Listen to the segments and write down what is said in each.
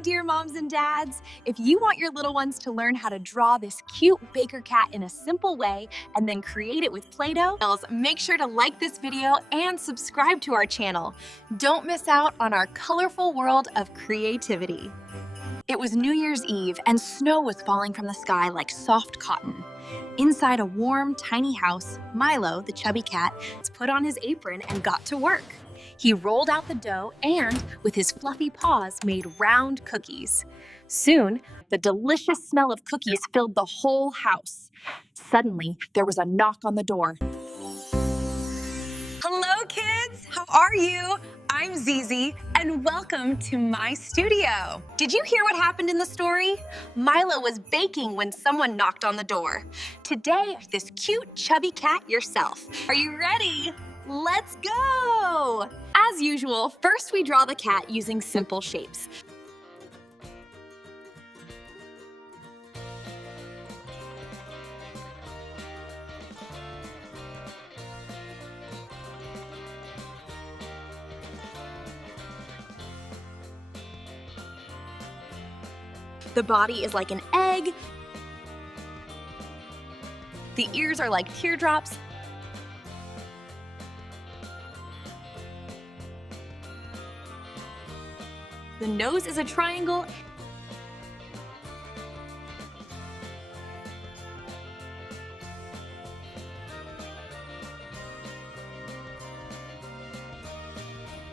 dear moms and dads. If you want your little ones to learn how to draw this cute baker cat in a simple way and then create it with Play-Doh, make sure to like this video and subscribe to our channel. Don't miss out on our colorful world of creativity. It was New Year's Eve and snow was falling from the sky like soft cotton. Inside a warm, tiny house, Milo, the chubby cat, put on his apron and got to work. He rolled out the dough and, with his fluffy paws, made round cookies. Soon, the delicious smell of cookies filled the whole house. Suddenly, there was a knock on the door. Hello, kids! How are you? I'm ZiZi, and welcome to my studio. Did you hear what happened in the story? Milo was baking when someone knocked on the door. Today, this cute, chubby cat yourself. Are you ready? Let's go! As usual, first we draw the cat using simple shapes. The body is like an egg. The ears are like teardrops. The nose is a triangle.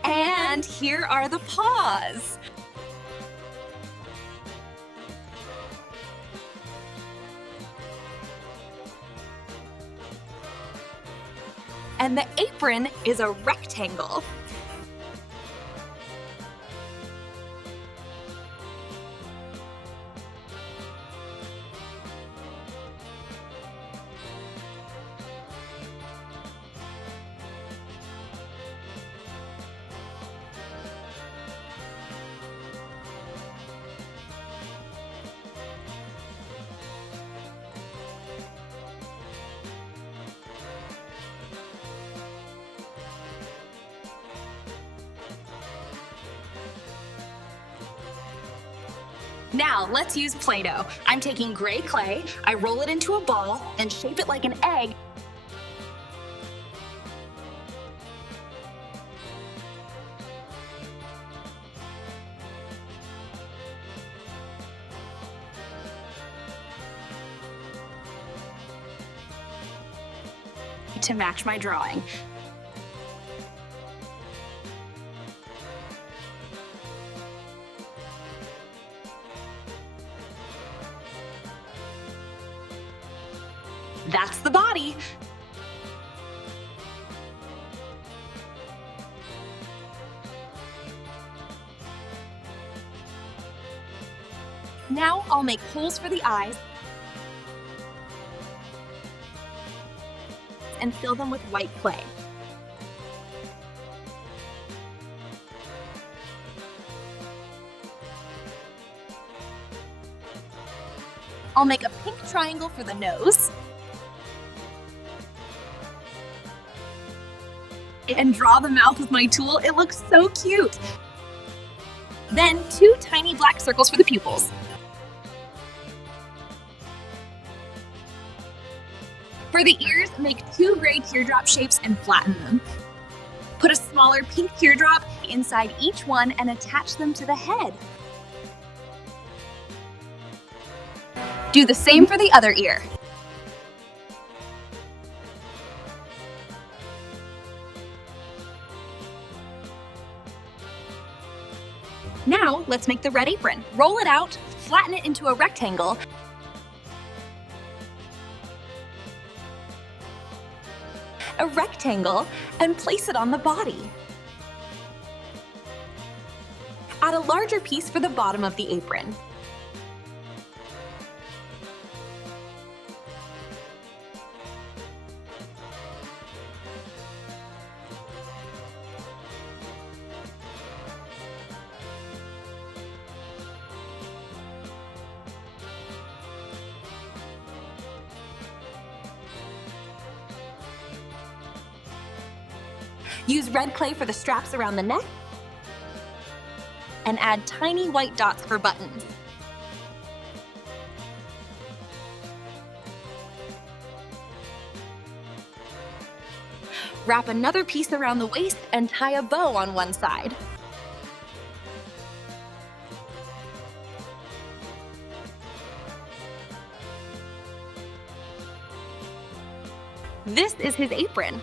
And here are the paws. And the apron is a rectangle. Now, let's use Play-Doh. I'm taking gray clay, I roll it into a ball, and shape it like an egg. To match my drawing. That's the body. Now I'll make holes for the eyes and fill them with white clay. I'll make a pink triangle for the nose. And draw the mouth with my tool. It looks so cute. Then 2 tiny black circles for the pupils. For the ears, make 2 gray teardrop shapes and flatten them. Put a smaller pink teardrop inside each one and attach them to the head. Do the same for the other ear. Now, let's make the red apron. Roll it out, flatten it into a rectangle, and place it on the body. Add a larger piece for the bottom of the apron. Use red clay for the straps around the neck and add tiny white dots for buttons. Wrap another piece around the waist and tie a bow on one side. This is his apron.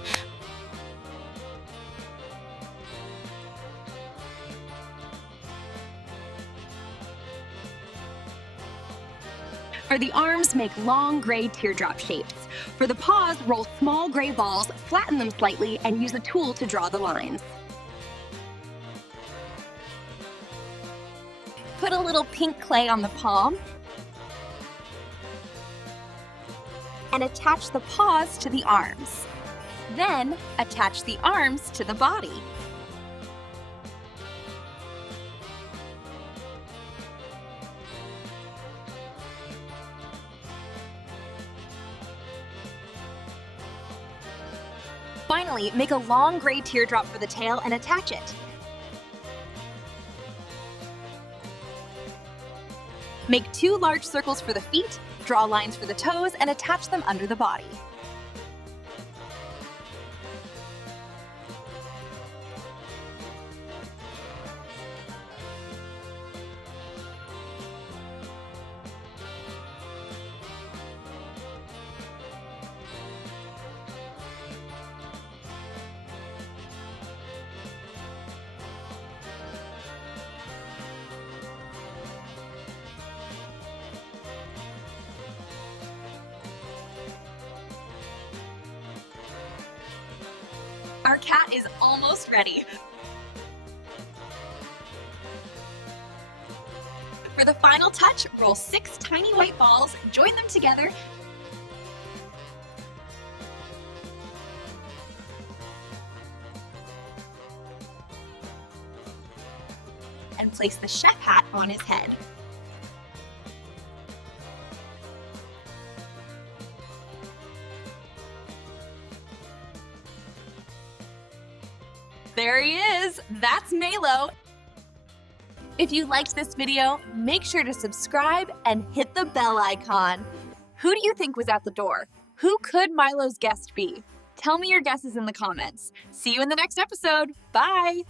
For the arms, make long gray teardrop shapes. For the paws, roll small gray balls, flatten them slightly, and use a tool to draw the lines. Put a little pink clay on the palm and attach the paws to the arms. Then, attach the arms to the body. Finally, make a long gray teardrop for the tail and attach it. Make 2 large circles for the feet, draw lines for the toes, and attach them under the body. Our cat is almost ready. For the final touch, roll 6 tiny white balls, join them together, and place the chef hat on his head. There he is! That's Milo! If you liked this video, make sure to subscribe and hit the bell icon. Who do you think was at the door? Who could Milo's guest be? Tell me your guesses in the comments. See you in the next episode. Bye!